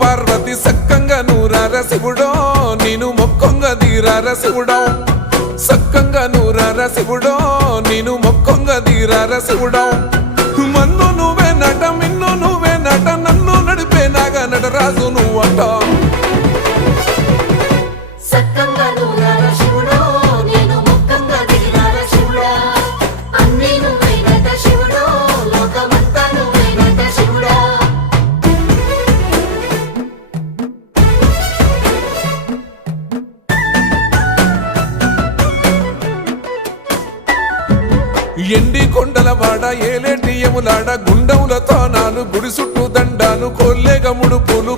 పార్వతి సక్కంగా నూరార శివుడో నేను మొక్కంగా తీరార శివుడో సక్కంగా నూరార శివుడో నేను మొక్కంగా తీరార శివుడో మన్ను నువ్వే నట మిన్ను నువ్వే నట నన్ను నడిపే నాగా నటరాజు నువ్వంట ఎండి కొండల వాడ ఏలేటి యములాడ గుండముల తానాలు గుడి చుట్టూ దండాలు కోల్లేగ ముడుపులు